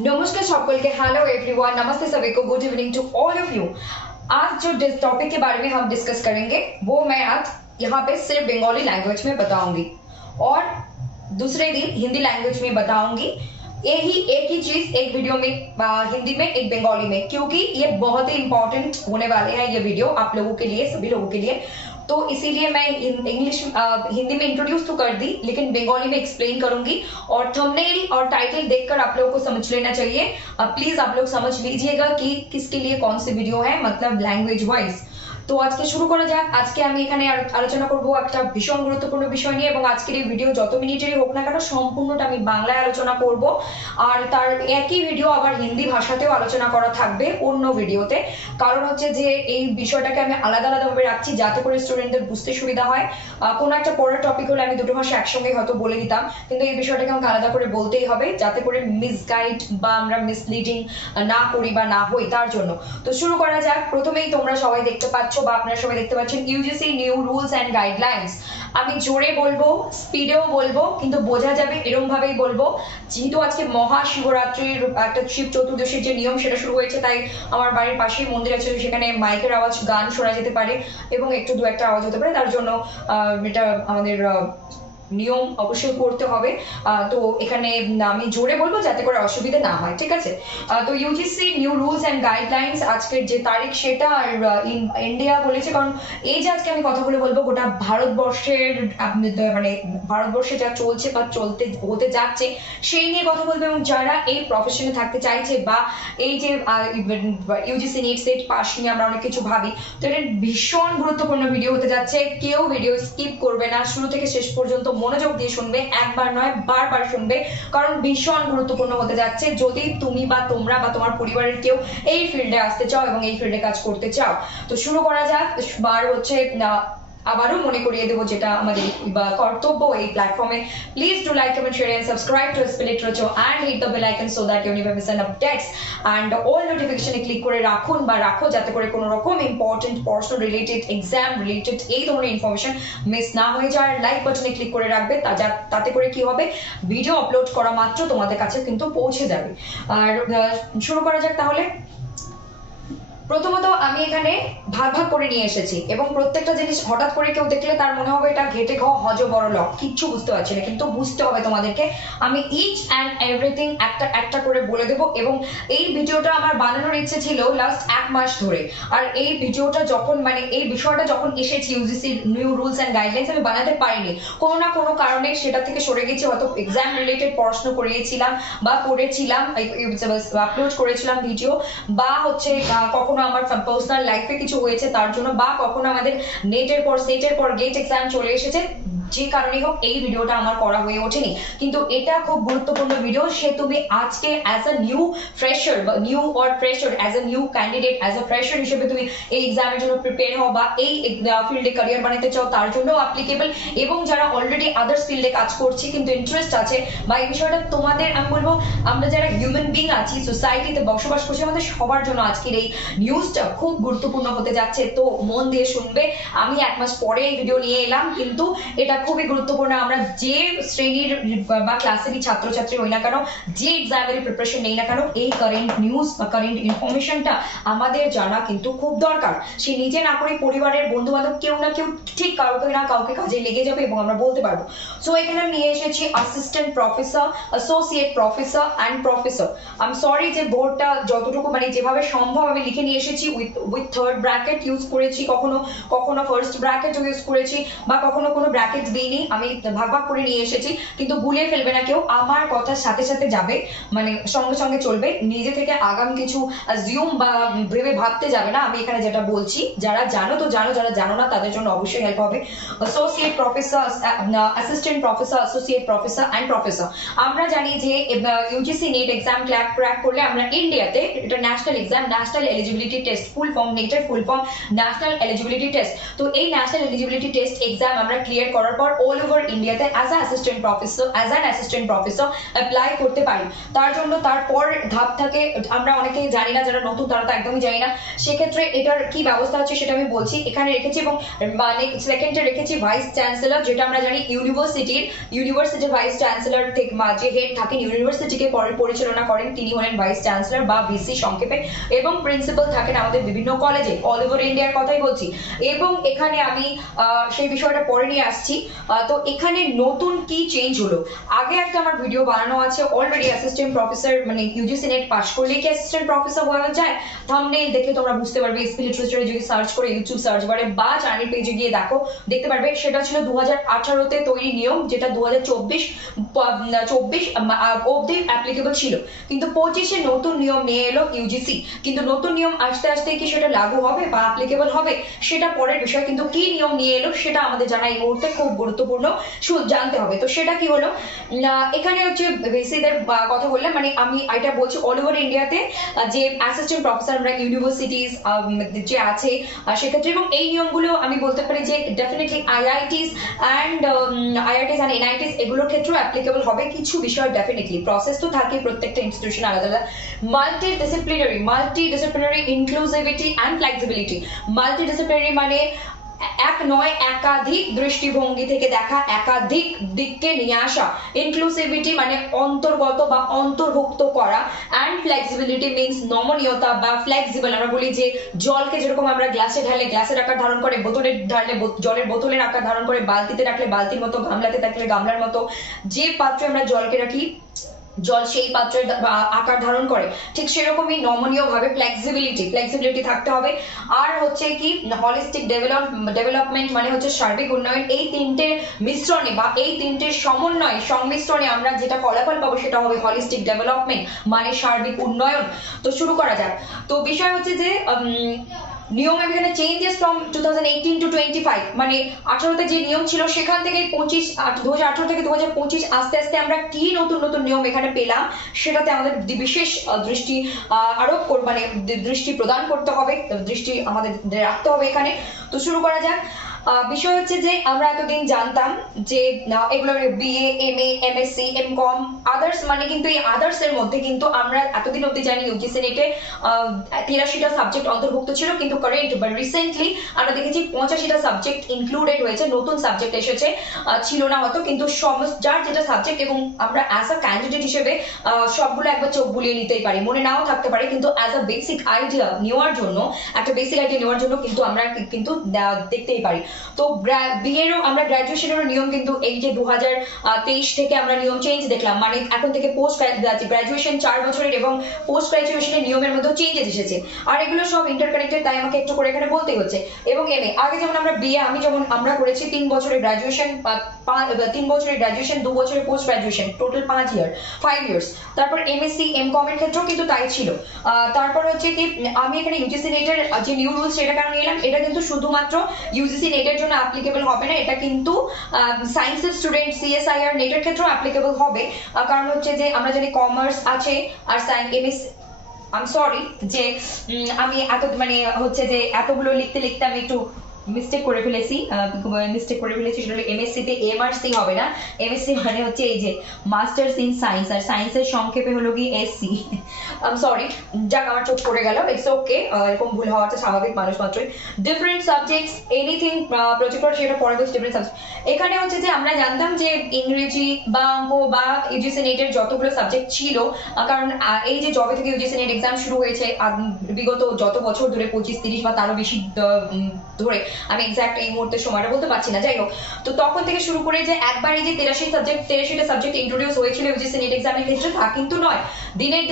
नमस्कार সকলকে hello everyone नमस्ते सभी को good evening to all of you. आज जो टॉपिक के बारे में हम डिस्कस करेंगे वो मैं आज यहाँ पे सिर्फ बंगाली लैंग्वेज में बताऊंगी और दूसरे दिन हिंदी लैंग्वेज में बताऊंगी। एक ही चीज एक वीडियो में हिंदी में एक बंगाली में, क्योंकि ये बहुत ही इंपॉर्टेंट होने वाले हैं ये वीडियो आप लोगों के लिए, सभी लोगों के लिए। तो इसीलिए मैं इंग्लिश हिंदी में इंट्रोड्यूस तो कर दी, लेकिन बंगाली में एक्सप्लेन करूंगी और थंबनेल और टाइटल देखकर आप लोगों को समझ लेना चाहिए। प्लीज आप लोग समझ लीजिएगा कि किसके लिए कौन सी वीडियो है, मतलब लैंग्वेज वाइज। তো আজকে শুরু করা যাক। আজকে আমি এখানে আলোচনা করব একটা ভীষণ গুরুত্বপূর্ণ বিষয় নিয়ে, এবং আজকের এই ভিডিও যত মিনিটেরই হোক না কেন সম্পূর্ণটা আমি বাংলায় আলোচনা করব, আর তার একই ভিডিও আবার হিন্দি ভাষাতেও আলোচনা করা থাকবে অন্য ভিডিওতে। কারণ হচ্ছে যে এই বিষয়টাকে আমি আলাদা আলাদাভাবে রাখছি যাতে করে স্টুডেন্টদের বুঝতে সুবিধা হয়। কোনো একটা পড়ার টপিক হলে আমি দুটো ভাষা একসঙ্গে হয়তো বলে দিতাম, কিন্তু এই বিষয়টাকে আমাকে আলাদা করে বলতেই হবে যাতে করে মিসগাইড বা আমরা মিসলিডিং না করি বা না হই, তার জন্য। তো শুরু করা যাক। প্রথমেই তোমরা সবাই দেখতে পাচ্ছ বা আপনারা সবাই দেখতে পাচ্ছেন UGC new rules and guidelines. আমি জোরে বলবো, স্পিডেও বলবো, কিন্তু বোঝা যাবে এরকম ভাবেই বলবো। যেহেতু আজকে মহাশিবরাত্রির একটা শিব চতুর্দশীর যে নিয়ম সেটা শুরু হয়েছে, তাই আমার বাড়ির পাশেই মন্দির আছে, সেখানে মাইকের আওয়াজ, গান শোনা যেতে পারে এবং একটু দু একটা আওয়াজ হতে পারে, তার জন্য এটা আমাদের নিয়ম অবশ্যই করতে হবে। তো এখানে আমি জোরে বলবো যাতে করে অসুবিধা না হয়, ঠিক আছে? তো UGC new rules and guidelines আজকের যে তারিখ সেটা, আর ইন্ডিয়া বলেছে, কারণ এই যে আজকে আমি কথা বলে বলবো গোটা ভারতবর্ষের, মানে ভারতবর্ষে যা চলছে বা চলতে হতে যাচ্ছে সেই নিয়ে কথা বলবো, এবং যারা এই প্রফেশনে থাকতে চাইছে বা এই যে ইউজিসি নিট সেট পাস নিয়ে আমরা অনেক কিছু ভাবি, তো এটা ভীষণ গুরুত্বপূর্ণ ভিডিও হতে যাচ্ছে। কেউ ভিডিও স্কিপ করবে না, শুরু থেকে শেষ পর্যন্ত মনোযোগ দিয়ে শুনবে, একবার নয় বারবার শুনবে, কারণ ভীষণ গুরুত্বপূর্ণ হতে যাচ্ছে। যদি তুমি বা তোমরা বা তোমার পরিবারের কেউ এই ফিল্ডে আসতে চাও এবং এই ফিল্ডে কাজ করতে চাও, তো শুরু করা যাক। বার হচ্ছে আবারও মনে করিয়ে দেবো যেটা আমাদের কর্তব্য এই প্ল্যাটফর্মে। Please do like, comment, share and subscribe to Spell Literature and hit the bell icon so that you never miss an updates, and all নোটিফিকেশনে ক্লিক করে রাখুন বা রাখো যাতে করে কোনো রকম ইম্পর্টেন্ট পড়াশোনা রিলেটেড, এক্সাম রিলেটেড এই ধরনের ইনফরমেশন মিস না হয়ে যায়। লাইক বাটনে ক্লিক করে রাখবে, তাতে করে কি হবে, ভিডিও আপলোড করা মাত্র তোমাদের কাছে কিন্তু পৌঁছে যাবে। আর শুরু করা যাক তাহলে। প্রথমত আমি এখানে ভাগ ভাগ করে নিয়ে এসেছি, এবং প্রত্যেকটা জিনিস হঠাৎ করে কেউ দেখলে তার মনে হবে এটা ঘেটে ঘ হজ বড় ল, কিচ্ছু বুঝতে পারছি না, কিন্তু বুঝতে হবে তোমাদেরকে। আমি ইচ অ্যান্ড এভরিথিং একটা একটা করে বলে দেবো, এবং এই ভিডিওটা আমার বানানোর ইচ্ছে ছিল লাস্ট 1 মাস ধরে। আর এই ভিডিওটা যখন, মানে এই বিষয়টা যখন এসেছে UGC new rules and guidelines, আমি বানাতে পারিনি কোনো না কোনো কারণে, সেটা থেকে সরে গেছি। হয়তো এক্সাম রিলেটেড পড়াশোনা করিয়েছিলাম বা করেছিলাম, আপলোড করেছিলাম ভিডিও, বা হচ্ছে কখনো আমার পার্সোনাল লাইফে কিছু হয়েছে তার জন্য, বা কখনো আমাদের নেটের পর সেটের পর গেট এক্সাম চলে এসেছে, যে কারণে হোক এই ভিডিওটা আমার করা হয়ে ওঠেনি। কিন্তু এটা খুব গুরুত্বপূর্ণ ভিডিও। সে তুমি আজকে অ্যাজ আ নিউ ফ্রেশার বা new or fresher, as a new candidate, as a fresher হিসেবে তুমি এই এক্সামের জন্য প্রিপেয়ার হও বা এই ফিল্ডে ক্যারিয়ার বানাতে চাও, তার জন্য অ্যাপ্লিকেবল। এবং যারা অলরেডি আদার্স ফিল্ডে কাজ করছি কিন্তু ইন্টারেস্ট আছে বা এই বিষয়টা তোমাদের, আমি বলবো আমরা যারা হিউম্যান বিং আছি, সোসাইটিতে বসবাস করছি, আমাদের সবার জন্য আজকের এই নিউজটা খুব গুরুত্বপূর্ণ হতে যাচ্ছে। তো মন দিয়ে শুনবে। আমি 1 মাস পরে এই ভিডিও নিয়ে এলাম, কিন্তু এটা খুবই গুরুত্বপূর্ণ। আমরা যে শ্রেণীর বা ক্লাসেরই ছাত্রছাত্রী হই না কেন, যে এক্সামের প্রিপারেশন নেই না কেন, এই কারেন্ট নিউজ বা কারেন্ট ইনফরমেশনটা আমাদের জানা কিন্তু খুব দরকার। সে নিজে না করে পরিবারের বন্ধু বান্ধব কেউ না কেউ ঠিক কাউকে না কাউকে কাজে লেগে যাবে এবং আমরা বলতে পারবো। সো এখানে নিয়ে এসেছি assistant professor, associate professor and professor. I am sorry যে বোর্ডটা যতটুকু মানে যেভাবে সম্ভব আমি লিখে নিয়ে এসেছি, উইথ থার্ড ব্র্যাকেট ইউজ করেছি, কখনো কখনো ফার্স্ট ব্র্যাকেট ইউজ করেছি, বা কখনো কোনো ব্র্যাকেট দিইনি। আমি ভাগ ভাগ করে নিয়ে এসেছি, কিন্তু গুলিয়ে ফেলবে না কেউ, আমার কথার সাথে সাথে যাবে, মানে সঙ্গে সঙ্গে চলবে। নিজে থেকে আগাম কিছু অ্যাজিউম বা ভেবে ভাবতে যাবে না। আমি এখানে যেটা বলছি, যারা জানো তো জানো, যারা জানো না তাদের জন্য অবশ্যই হেল্প হবে। Associate professor, assistant professor, associate professor and professor. আমরা জানি যে ইউজিসি নেট এক্সাম ক্র্যাক করলে আমরা ইন্ডিয়াতে, এটা national exam, national eligibility test, full form নেটের full form national eligibility test. তো এই ন্যাশনাল এলিজিবিলিটি টেস্ট এক্সাম আমরা ক্লিয়ার করার পর অল ওভার ইন্ডিয়াতে as an assistant professor apply করতে পারি। তার জন্য তারপর ধাপ থাকে, আমরা অনেকেই জানি না, যারা নতুন তারা তো একদমই জানি না, সেক্ষেত্রে এটার কি ব্যবস্থা আছে সেটা আমি বলছি। এখানে রেখেছি এবং মানে সেকেন্ডে রেখেছি ভাইস চ্যান্সেলর, যেটা আমরা জানি ইউনিভার্সিটির ভাইস চ্যান্সেলর থেকে যে হেড থাকেন ইউনিভার্সিটিকে পরিচালনা করেন তিনি হলেন ভাইস চ্যান্সেলর বা ভিসি সংক্ষেপে, এবং প্রিন্সিপাল থাকেন আমাদের বিভিন্ন কলেজে, অল ওভার ইন্ডিয়ার কথাই বলছি। এবং এখানে আমি সেই বিষয়টা পরে নিয়ে আসছি। তো এখানে নতুন কি চেঞ্জ হলো, আগে একটা আমার ভিডিও বানানো আছে অলরেডি, অ্যাসিস্ট্যান্ট প্রফেসর মানে ইউজিসি নেট পাস করলে কি অ্যাসিস্ট্যান্ট প্রফেসর হওয়া যায়, থাম্বনেইল দেখে তোমরা বুঝতে পারবে, এসপি লিটারেচারে যদি সার্চ করে ইউটিউব সার্চ বারে বা চ্যানেল পেজে গিয়ে দেখো দেখতে পারবে। সেটা ছিল 2018 তে তৈরি নিয়ম, যেটা 2024 অবধি অ্যাপ্লিকেবল ছিল, কিন্তু 25-এ নতুন নিয়ম নিয়ে এলো ইউজিসি। কিন্তু নতুন নিয়ম আসতে আসতে কি সেটা লাগু হবে বা অ্যাপ্লিকেবল হবে সেটা পরের বিষয়, কিন্তু কি নিয়ম নিয়ে এলো সেটা আমাদের জানা এই মুহূর্তে খুব গুরুত্বপূর্ণ, জানতে হবে। তো সেটা কি হলো, এখানে হচ্ছে ভিসিদের কথা বললাম, মানে আমি এটা বলছি অল ওভার ইন্ডিয়াতে যে অ্যাসিস্ট্যান্ট প্রফেসর আমরা ইউনিভার্সিটিস যে আছে সেক্ষেত্রে, এবং এই নিয়মগুলো আমি বলতে পারি যে ডেফিনেটলি আইআইটিস অ্যান্ড এনআইটিস এগুলোর ক্ষেত্রেও অ্যাপ্লিকেবল হবে কিছু বিষয়। ডেফিনেটলি প্রসেস তো থাকে প্রত্যেকটা ইনস্টিটিউশন আলাদা আলাদা। Multidisciplinary inclusivity and flexibility. Multidisciplinary মানে এক নয় একাধিক দৃষ্টিভঙ্গি থেকে দেখা, একাধিক দিককে নিয়ে আসা। ইনক্লুসিভিটি মানে অন্তর্গত বা অন্তর্ভুক্ত করা, অ্যান্ড ফ্লেক্সিবিলিটি মিন্স নমনীয়তা বা ফ্লেক্সিবল। আমরা বলি যে জলকে যেরকম আমরা গ্লাসে ঢালে গ্লাসের আকার ধারণ করে, বোতলে ঢাললে জলের বোতলের আকার ধারণ করে, বালতিতে রাখলে বালতির মতো, গামলাতে থাকলে গামলার মতো, যে পাত্রে আমরা জলকে রাখি জল সেই পাত্রের আকার ধারণ করে, ঠিক সেরকমই নমনীয় ভাবে ফ্লেক্সিবিলিটি থাকতে হবে। আর হচ্ছে কি হলিস্টিক ডেভেলপমেন্ট মানে হচ্ছে সার্বিক উন্নয়ন। এই তিনটে মিশ্রণে বা এই তিনটের সংমিশ্রণে আমরা যেটা ফলাফল পাবো সেটা হবে হলিস্টিক ডেভেলপমেন্ট মানে সার্বিক উন্নয়ন। তো শুরু করা যাক। তো বিষয় হচ্ছে যে নিয়ম এখানে চেঞ্জেস ফ্রম 2018 to 25, মানে 18তে যে নিয়ম ছিল সেখান থেকে 2018 থেকে 2025 আস্তে আস্তে আমরা কি নতুন নতুন নিয়ম এখানে পেলাম সেটাতে আমাদের বিশেষ দৃষ্টি আরোপ মানে দৃষ্টি প্রদান করতে হবে, দৃষ্টি আমাদের রাখতে হবে এখানে। তো শুরু করা যাক। বিষয় হচ্ছে যে আমরা এতদিন জানতাম যে এগুলো BA, MA, MSc, MCom, others, মানে কিন্তু এই আদার্স এর মধ্যে কিন্তু আমরা এতদিন অবধি জানি ইউজিসি নেটে 83টা সাবজেক্ট অন্তর্ভুক্ত ছিল, কিন্তু কারেন্ট বা রিসেন্টলি আমরা দেখেছি 85টা সাবজেক্ট ইনক্লুডেড হয়েছে, নতুন সাবজেক্ট এসেছে, ছিল না হয়তো, কিন্তু যার যেটা সাবজেক্ট, এবং আমরা অ্যাজ আ ক্যান্ডিডেট হিসেবে সবগুলো একবার চোখ বুলিয়ে নিতেই পারি, মনে নাও থাকতে পারে, কিন্তু অ্যাজ আ বেসিক আইডিয়া নেওয়ার জন্য কিন্তু আমরা কিন্তু দেখতেই পারি। তো বিএরও আমরা গ্র্যাজুয়েশনেরও নিয়ম কিন্তু এই যে 2023 থেকে আমরা নিয়ম চেঞ্জ দেখলাম, মানে এখন থেকে পোস্ট গ্র্যাজুয়েশন 4 বছরের এবং পোস্ট গ্র্যাজুয়েশনের নিয়মের মধ্যে চেঞ্জেস এসেছে, আর এগুলো সব ইন্টারকানেক্টেড, তাই আমাকে একটু করে এখানে বলতেই হচ্ছে। এবং এমএ, আগে যেমন আমরা বিএ আমরা করেছি 3 বছরের গ্র্যাজুয়েশন, 3 বছরের গ্র্যাজুয়েশন, 2 বছরের পোস্ট গ্র্যাজুয়েশন, টোটাল 5 ইয়ার্স। তারপর এমএসসি, এমকম এর ক্ষেত্রেও কিন্তু তাই ছিল। তারপর হচ্ছে কি আমি এখানে ইউজিসি নেটের যে নিউ রুলস সেটা কারণ এলাম, এটা কিন্তু শুধুমাত্র ইউজিসি নেটের জন্য অ্যাপ্লিকেবল হবে না, এটা কিন্তু সায়েন্সের স্টুডেন্ট সিএসআইআর নেটের ক্ষেত্রেও অ্যাপ্লিকেবল হবে। কারণ হচ্ছে যে আমরা জানি কমার্স আছে আর সরি যে আমি মানে হচ্ছে যে এতগুলো লিখতে আমি একটু মিস্টেক করে ফেলেছি, সেটা হলো এমএসসি তে এমআরসি হবে না, এমএসসি মানে হচ্ছে এই যে মাস্টার্স ইন সায়েন্স, আর সায়েন্সের সংক্ষেপে হলো কি এসসি। সরি, যাক আমার চোখ পড়ে গেল, ইটস ওকে, এরকম ভুল হওয়াটা স্বাভাবিক, মানুষ মাত্রই। ডিফারেন্ট সাবজেক্টস, এনিথিং প্রজেক্ট সেটা পরে বলছি। ডিফারেন্ট সাবজেক্ট এখানে হচ্ছে যে আমরা জানতাম যে ইংরেজি বা অঙ্ক বা ইউজিসি নেটের যতগুলো সাবজেক্ট ছিল, কারণ এই যে জবে থেকে ইউজিসি নেট এক্সাম শুরু হয়েছে বিগত যত বছর ধরে 25-30 বা তারও বেশি ধরে, আমি এক্সাক্ট এই মুহূর্তে সময়টা বলতে পারছি না, যাই হোক, তো তখন থেকে শুরু করে যে একবার এই যে 83টা সাবজেক্ট ইন্ট্রোডিউস হয়েছিল ইউজিসি নেট এক্সামের ক্ষেত্রে, তা কিন্তু নয়। দিনের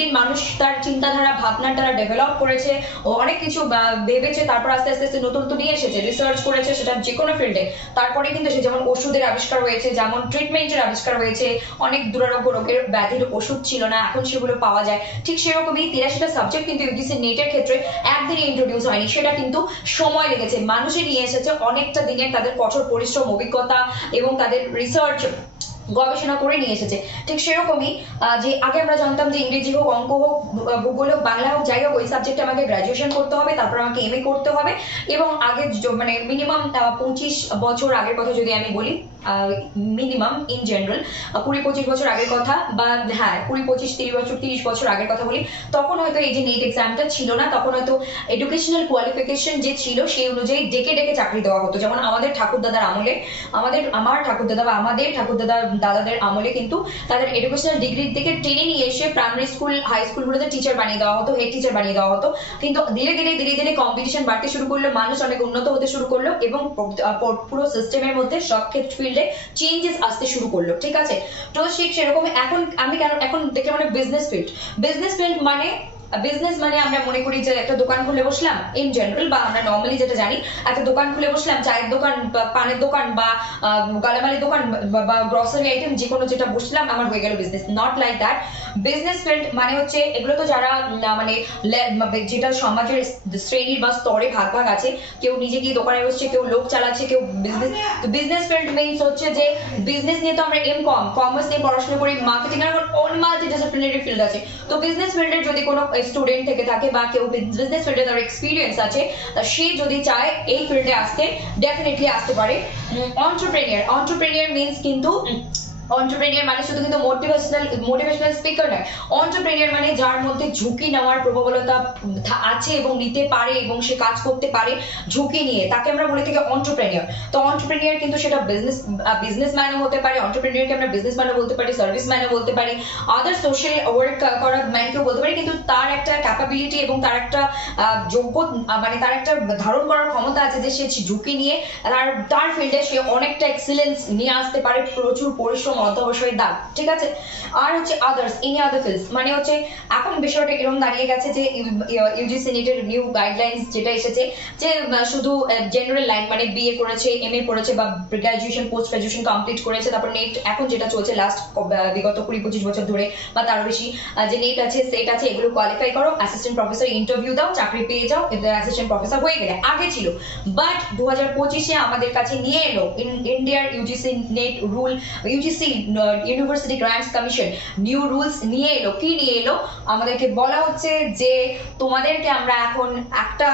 দিন মানুষ তার চিন্তাধারা ভাবনার দ্বারা ডেভেলপ করেছে, ও অনেক কিছু ভেবেছে, তারপর আস্তে আস্তে নতুন নিয়ে এসেছে, রিসার্চ করেছে, সেটা যে কোনো ফিল্ডে। তারপরে কিন্তু সে যেমন ওষুধের আবিষ্কার হয়েছে, যেমন ট্রিটমেন্টের আবিষ্কার হয়েছে, অনেক দুরারোগ্য রোগের ব্যাধির ওষুধ ছিল না, এখন সেগুলো পাওয়া যায়, ঠিক সেরকমই 83টা সাবজেক্ট কিন্তু ইউজিসি নেটের ক্ষেত্রে একদিনে ইন্ট্রোডিউস হয়নি, সেটা কিন্তু সময় লেগেছে, মানুষে নিয়ে এসেছে অনেকটা দিনের তাদের কঠোর পরিশ্রম, অভিজ্ঞতা এবং তাদের রিসার্চ গবেষণা করে নিয়ে এসেছে। ঠিক সেরকমই যে আগে আমরা জানতাম যে ইংরেজি হোক, অঙ্ক হোক, ভূগোল হোক, বাংলা হোক, যাই হোক, ওই সাবজেক্টে আমাকে গ্রাজুয়েশন করতে হবে, তারপর আমাকে এমএ করতে হবে, এবং আগে মানে মিনিমাম 25 বছর আগের কথা যদি আমি বলি, মিনিমাম ইন জেনারেল 20-25 বছর আগের কথা, বা হ্যাঁ 20-25-30 বছর আগের কথা বলি, তখন হয়তো এই যে নেট এক্সামটা ছিল না, তখন হয়তো এডুকেশনাল কোয়ালিফিকেশন যে ছিল সেই অনুযায়ী ডেকে ডেকে চাকরি দেওয়া হতো। যেমন আমাদের ঠাকুরদাদার আমলে, আমার ঠাকুরদাদা বা আমাদের দাদাদের আমলে কিন্তু তাদের এডুকেশনাল ডিগ্রির থেকে টেনে নিয়ে এসে প্রাইমারি স্কুল, হাই স্কুলগুলোতে টিচার বানিয়ে দেওয়া হতো, হেড টিচার বানিয়ে দেওয়া হতো। কিন্তু ধীরে ধীরে কম্পিটিশন বাড়তে শুরু করলো, মানুষ অনেক উন্নত হতে শুরু করলো, এবং পুরো সিস্টেমের মধ্যে সব ফিল্ডে চেঞ্জেস আসতে শুরু করলো। ঠিক আছে, তো সেরকম এখন আমি এখন দেখে মানে বিজনেস ফিল্ড মানে আমরা মনে করি যে একটা দোকান খুলে বসলাম ইন জেনারেল, বা আমরা নর্মালি যেটা জানি, একটা দোকান খুলে বসলাম, চায়ের দোকান বা পানের দোকান বা গালামালির দোকান বা গ্রসারি আইটেম যে কোনো যেটা বসলাম, আমার হয়ে গেল business. Not like that. Business field মানে হচ্ছে এগুলো তো যারা মানে যেটা সমাজের শ্রেণীর বা স্তরে ভাগ ভাগ আছে, কেউ নিজে গিয়ে দোকানে বসছে, কেউ লোক চালাচ্ছে, কেউ বিজনেস। তো বিজনেস ফিল্ড মিনস হচ্ছে যে বিজনেস নিয়ে তো আমরা কমার্স নিয়ে পড়াশোনা করি, মার্কেটিং এর অন মাল্টি ডিসিপ্লিনারি ফিল্ড আছে। তো বিজনেস ফিল্ডের যদি কোনো স্টুডেন্ট থেকে থাকে বা কেউ বিজনেস ফিল্ডে তার এক্সপিরিয়েন্স আছে, সে যদি চায় এই ফিল্ডে আসতে, ডেফিনেটলি আসতে পারে। অন্টারপ্রেনিয়ার মিনস কিন্তু অন্টারপ্রেনিয়ার মানে শুধু কিন্তু মোটিভেশনাল স্পিকার নয়। অন্টারপ্রেনিয়ার মানে যার মধ্যে ঝুঁকি নেওয়ার প্রবলতা আছে এবং নিতে পারে এবং সে কাজ করতে পারে ঝুঁকি নিয়ে, তাকে আমরা বলে থাকি অন্টারপ্রেনিয়ার। তো অন্টারপ্রেনিয়ার কিন্তু সেটা বিজনেসম্যানও হতে পারে, অন্টারপ্রেনিয়ারকে আমরা বিজনেসম্যানও বলতে পারি, সার্ভিসম্যানও বলতে পারি, আদার সোশ্যাল ওয়ার্ক করা ম্যানকেও বলতে পারি, কিন্তু তার একটা ক্যাপাবিলিটি এবং তার একটা যোগ্য মানে তার একটা ধারণ করার ক্ষমতা আছে যে সে ঝুঁকি নিয়ে তার ফিল্ডে সে অনেকটা এক্সিলেন্স নিয়ে আসতে পারে, প্রচুর পরিশ্রম, অধ্যবসায়ের দাগ। ঠিক আছে, আর হচ্ছে আদার্স, এনি আদার ফিল্ডস মানে হচ্ছে এখন বিষয়টা এরকম দাঁড়িয়ে গেছে যে ইউজিসি নেটের নিউ গাইডলাইন্স যেটা এসেছে যে শুধু জেনারেল লাইন মানে বিএ করেছে, এমএ করেছে বা গ্রাজুয়েশন, পোস্ট গ্রাজুয়েশন কমপ্লিট করেছে, তারপর নেট এখন যেটা চলছে লাস্ট বিগত 20-25 বছর ধরে বা তারও বেশি, যে নেট আছে, সেট আছে, এগুলো কোয়ালিফাই করো, অ্যাসিস্ট্যান্ট প্রফেসর ইন্টারভিউ দাও, চাকরি পেয়ে যাও, অ্যাসিস্ট্যান্ট প্রফেসর হয়ে গেলে। আগে ছিল, বাট 2025-এ আমাদের কাছে নিয়ে এলো ইন্ডিয়ার UGC net rule, UGC university grants commission new rules নিয়ে এলো। কি নিয়ে এলো? আমাদেরকে বলা হচ্ছে যে তোমাদেরকে আমরা এখন একটা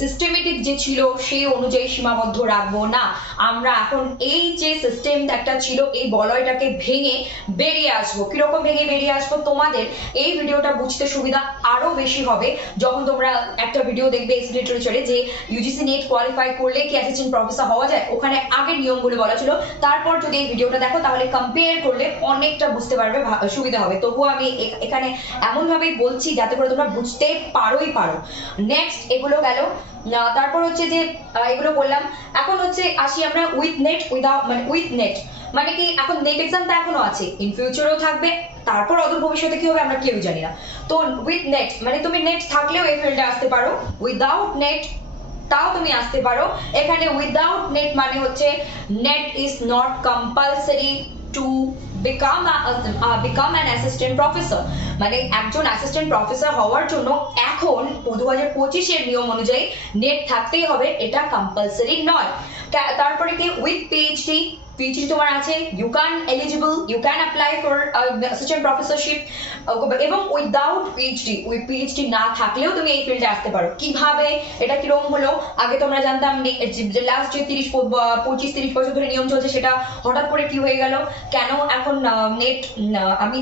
সিস্টেমেটিক যে ছিল সেই অনুযায়ী সীমাবদ্ধ রাখবো না, আমরা এখন এই যে সিস্টেম একটা ছিল এই বলয়টাকে ভেঙে বেরিয়ে আসবো। কিরকম ভেঙে বেরিয়ে আসবো? তোমাদের এই ভিডিওটা বুঝতে সুবিধা আরো বেশি হবে যখন তোমরা একটা ভিডিও দেখবে এস লিটারেচারে যে ইউজিসি নেট কোয়ালিফাই করলে কি অ্যাসিস্ট্যান্ট প্রফেসর হওয়া যায়, ওখানে আগের নিয়মগুলো বলা ছিল। তারপর যদি এই ভিডিওটা দেখো তাহলে কম্পেয়ার করলে অনেকটা বুঝতে পারবে, সুবিধা হবে। তবুও আমি এখানে এমন ভাবেই বলছি যাতে করে তোমরা বুঝতে পারো। নেক্সট এগুলো গেল, তারপর হচ্ছে যে এগুলো বললাম। এখন হচ্ছে আসি আমরা উইথ নেট, উইথ নেট মানে কি? এখন নেট এক্সাম তো এখনো আছে, ইন ফিউচারও থাকবে, তারপর অদূর ভবিষ্যতে কি হবে আমরা কেউ জানি না। তো উইথ নেট মানে তুমি নেট থাকলেও এই ফিল্ডে আসতে পারো, উইদাউট নেট তাও তুমি আসতে পারো। এখানে উইদাউট নেট মানে হচ্ছে net is not compulsory to become an assistant professor, মানে একজন অ্যাসিস্ট্যান্ট প্রফেসর হওয়ার জন্য এখন 2025-এর নিয়ম অনুযায়ী নেট থাকতেই হবে, এটা কম্পালসারি নয়। তারপরে কি? উইথ পিএইচডি তোমার আছে, you can apply for assistant professorship, এবং উইদাউট পিএইচডি না থাকলেও তুমি এই ফিল্ডে আসতে পারো। কিভাবে? এটা কিরকম হলো? আগে তোমরা জানতাম লাস্ট যে 25-30 বছর ধরে নিয়ম চলছে, সেটা হঠাৎ করে কি হয়ে গেল? কেন এখন নেট?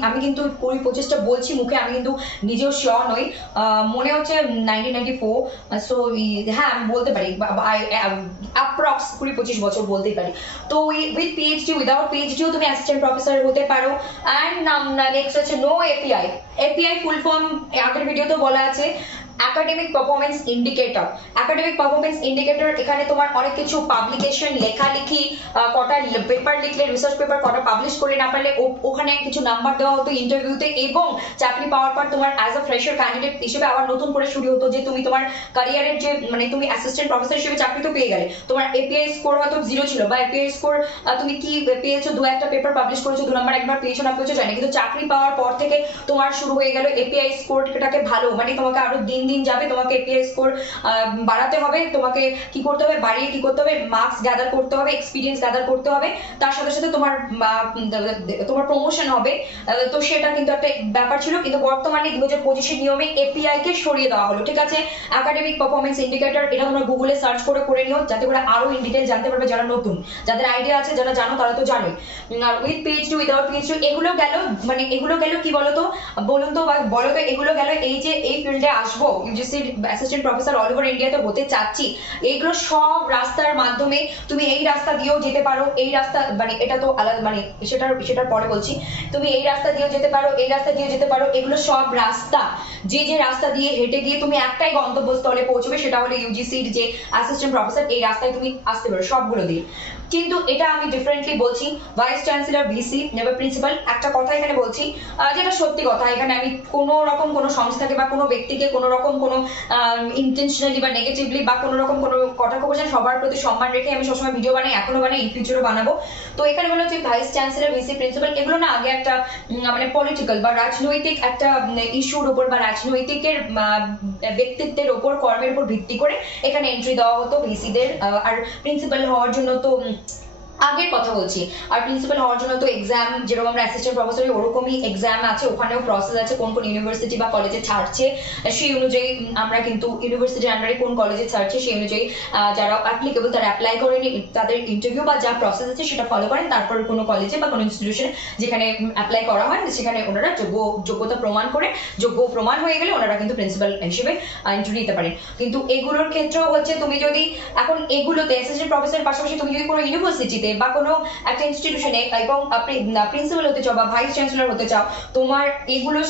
আমি কিন্তু 20-25টা বলছি মুখে, আমি কিন্তু নিজেও শিওর নই, মনে হচ্ছে 1994, সো হ্যাঁ আমি বলতে পারি অ্যাপ্রক্স 20-25 বছর বলতেই পারি। তো উইথ পিএইচডি, উইদাউট পিএইচডিও তুমি অ্যাসিস্ট্যান্ট প্রফেসর হতে পারো। অ্যান্ড নেক্সট হচ্ছে no API. API full form আগের ভিডিওতে বলা আছে, academic performance indicator. Academic performance indicator এখানে তোমার অনেক কিছু পাবলিকেশন, লেখালেখি, কটা পেপার লিখলে, রিসার্চ পেপার কটা পাবলিশ করলে, না পারলে ওখানে কিছু নাম্বার দেওয়া হতো ইন্টারভিউতে, এবং চাকরি পাওয়ার পর তোমার অ্যাজ আ ফ্রেশার ক্যান্ডিডেট হিসেবে আবার নতুন করে শুরু হতো যে তুমি তোমার ক্যারিয়ারের যে মানে তুমি অ্যাসিস্ট্যান্ট প্রফেসর হিসেবে চাকরি তো পেয়ে গেলে, তোমার এপিআই স্কোর হয়তো 0 ছিল, বা এপিআই স্কোর তুমি কি পেয়েছো, 2-1টা পেপার পাবলিশ করেছো, 2 নাম্বার একবার পেয়েছো না পেয়েছো জানি, কিন্তু চাকরি পাওয়ার পর থেকে তোমার শুরু হয়ে গেল এপিআই স্কোরটাকে ভালো, মানে তোমাকে আরো দিন দিন যাবে তোমাকে এপিআই স্কোর বাড়াতে হবে, তোমাকে কি করতে হবে, বাড়িয়ে কি করতে হবে, মার্কস গ্যাদার করতে হবে, এক্সপিরিয়েন্স গ্যাদার করতে হবে, তার সাথে সাথে তোমার প্রমোশন হবে। তো সেটা কিন্তু একটা ব্যাপার ছিল, কিন্তু বর্তমানে 2025 নিয়মে এপিআই কে সরিয়ে দেওয়া হলো, ঠিক আছে। একাডেমিক পারফরমেন্স ইন্ডিকেটর, এটা তোমরা গুগলে সার্চ করে নিও, যাতে করে আরো ইন ডিটেইল জানতে পারবে যারা নতুন, যাদের আইডিয়া আছে, যারা জানো তারা তো জানোই। আর উইথ পিএইচডি, উইদাউট পিএইচডি, এগুলো গেল, মানে এগুলো গেল কি বলতো, বলুন তো বা বলো তো, এগুলো গেল এই যে এই ফিল্ডে আসবো, UGC assistant professor all over ইন্ডিয়াতে হতে চাচ্ছি, এইগুলো সব রাস্তার মাধ্যমে তুমি এই রাস্তা দিয়েও যেতে পারো, এই রাস্তা মানে এটা তো আলাদা, মানে সেটার পরে বলছি, তুমি এই রাস্তা দিয়েও যেতে পারো, এই রাস্তা দিয়েও যেতে পারো, এগুলো সব রাস্তা, যে রাস্তা দিয়ে হেঁটে গিয়ে তুমি একটাই গন্তব্যস্থলে পৌঁছবে, সেটা হলো ইউজিসির যে অ্যাসিস্ট্যান্ট প্রফেসর, এই রাস্তায় তুমি আসতে পারো সবগুলো দিয়ে। কিন্তু এটা আমি ডিফারেন্টলি বলছি, vice chancellor, VC, never principal. একটা কথা এখানে বলছি, যেটা সত্যি কথা, এখানে আমি কোনো রকম কোনো সংস্থাকে বা কোনো ব্যক্তিকে কোনো রকম কোনো ইন্টেনশনালি বা নেগেটিভলি বা কোনো রকম কোনো কথা বলছেন, সবার প্রতি সম্মান রেখে আমি সবসময় ভিডিও বানাই, এখনো বানাই, ইন ফিউচারও বানাবো। তো এখানে বলা হচ্ছে ভাইস চ্যান্সেলর, ভিসি, প্রিন্সিপাল, এগুলো না আগে একটা মানে পলিটিক্যাল বা রাজনৈতিক একটা ইস্যুর উপর বা রাজনৈতিকের ব্যক্তিত্বের উপর, কর্মের উপর ভিত্তি করে এখানে এন্ট্রি দেওয়া হতো ভিসিদের। আর প্রিন্সিপাল হওয়ার জন্য তো আগের কথা বলছি, আর প্রিন্সিপাল হওয়ার জন্য তো এক্সাম, যেরকম আমরা অ্যাসিস্ট্যান্ট প্রফেসরে ওরকমই এক্সাম আছে, ওখানেও প্রসেস আছে, কোন কোন ইউনিভার্সিটি বা কলেজে ছাড়ছে সেই অনুযায়ী আমরা কিন্তু ইউনিভার্সিটির আন্ডারে কোন কলেজে ছাড়ছে সেই অনুযায়ী যারা অ্যাপ্লিকেবল তারা অ্যাপ্লাই করে তাদের ইন্টারভিউ বা যা প্রসেস আছে সেটা ফলো করেন, তারপর কোনো কলেজে বা কোনো ইনস্টিটিউশনে যেখানে অ্যাপ্লাই করা হয় সেখানে ওনারা যোগ্যতা প্রমাণ করে, যোগ্য প্রমাণ হয়ে গেলে ওনারা কিন্তু প্রিন্সিপাল হিসেবে ইন্টারভিউ দিতে পারেন। কিন্তু এগুলোর ক্ষেত্রেও হচ্ছে, তুমি যদি এখন এগুলোতে অ্যাসিস্ট্যান্ট প্রফেসরের পাশাপাশি তুমি যদি কোনো ইউনিভার্সিটি বা কোনো একটা ইনস্টিটিউশনে এবং প্রিন্সিপাল হতে চাও বা ভাইস চ্যান্সেলর হতে চাও, তোমার এগুলো